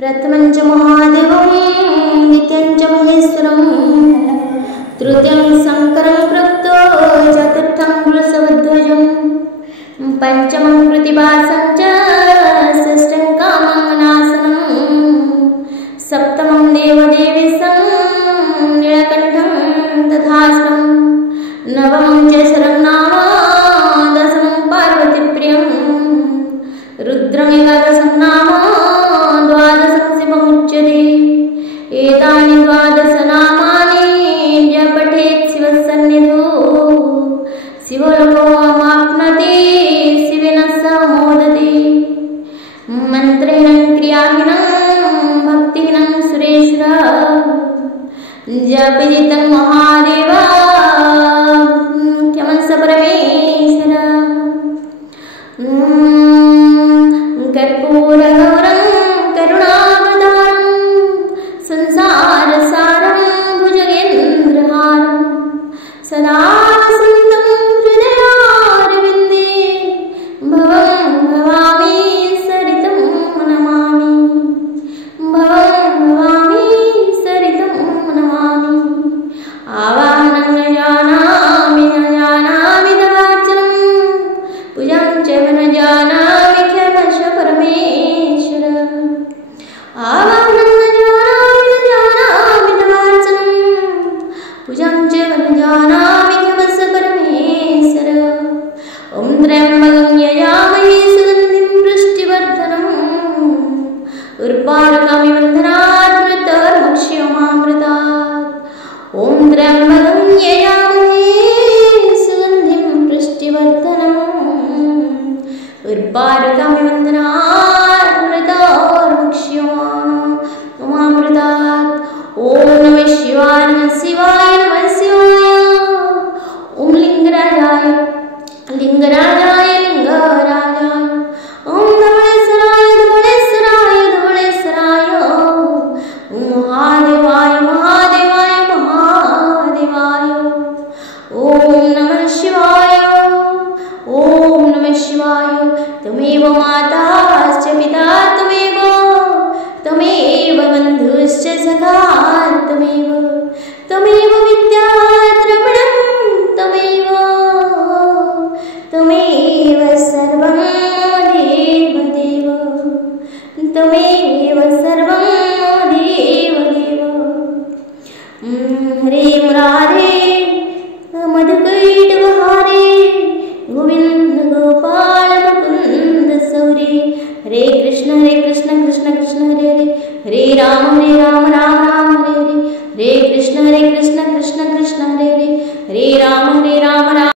प्रथमं च महादेवं द्वितीयं च महेश्वरं तृतीयं शङ्करं प्रोक्तो चतुर्थं वृषभध्वजं पंचमं कृतिवासं च षष्ठं कामनाशनं सप्तमं देवदेवेशं नीलकण्ठं तथास्तं नवमं च शरण्नाम दशमं पार्वतीप्रियं रुद्रं एकादशं नाम द्वादशं शिवमुच्यते। एतानि द्वादश नामानि जपठेत् शिवसन्निधौ शिवलोकमाप्नोति शिवेन सह मोदते। मन्त्रेण क्रियाहीनं भक्तिहीनं सुरेश्वर जपयितं महादेव क्षमस्व परमेश्वर। कर्पूरगौरं करुणावतारं संसारसारं भुजगेन्द्रहारं सदा वसन्तं हृदयारविन्दे भवं भवामि सरितं नमामि भवं भवामि सरितं नमामि। आवाहनं न जानामि तवार्चनं पूजां च न जानामि क्षमस्व परमेश्वर। आवाहनं न जानामि तवार्चनं पूजां च न जानामि क्षमस्व परमेश्वर। ॐ त्र्यम्बकं यजामहे सुगन्धिं पुष्टिवर्धनम् उर्वारुकमिव बन्धनात् मृत्योर्मुक्षीयमामृतात्। ॐ त्र्यम्बकं यजामहे सुगन्धिं पुष्टिवर्धनम् उर्वारुकमिव बन्धनात् मृत्योर्मुक्षीयमामृतात्। ॐ नमः शिवाय नमः शिवाय नमः शिवाय। ॐ लिंगराजाय लिंगराजाय लिंगराजाय। ॐ धवळेश्वराय धवळेश्वराय धवळेश्वराय। ॐ महादेवाय महादेवाय महादेवाय। ॐ नमः शिवाय ॐ नमः शिवाय। त्वमेव माताश्च पिता त्वमेव त्वमेव बन्धुश्च सखा त्वमेव विद्या द्रविणं त्वमेव सर्वं देव देव त्वमेव सर्वं देव देव। हरे मुरारे मधुकैटवहारे गोविंद गोपाल मुकुंद सौरे। हरे कृष्ण कृष्ण कृष्ण हरे हरे हरे राम राम राम हरे हरे। हरे कृष्ण कृष्ण कृष्ण हरे हरे हरे राम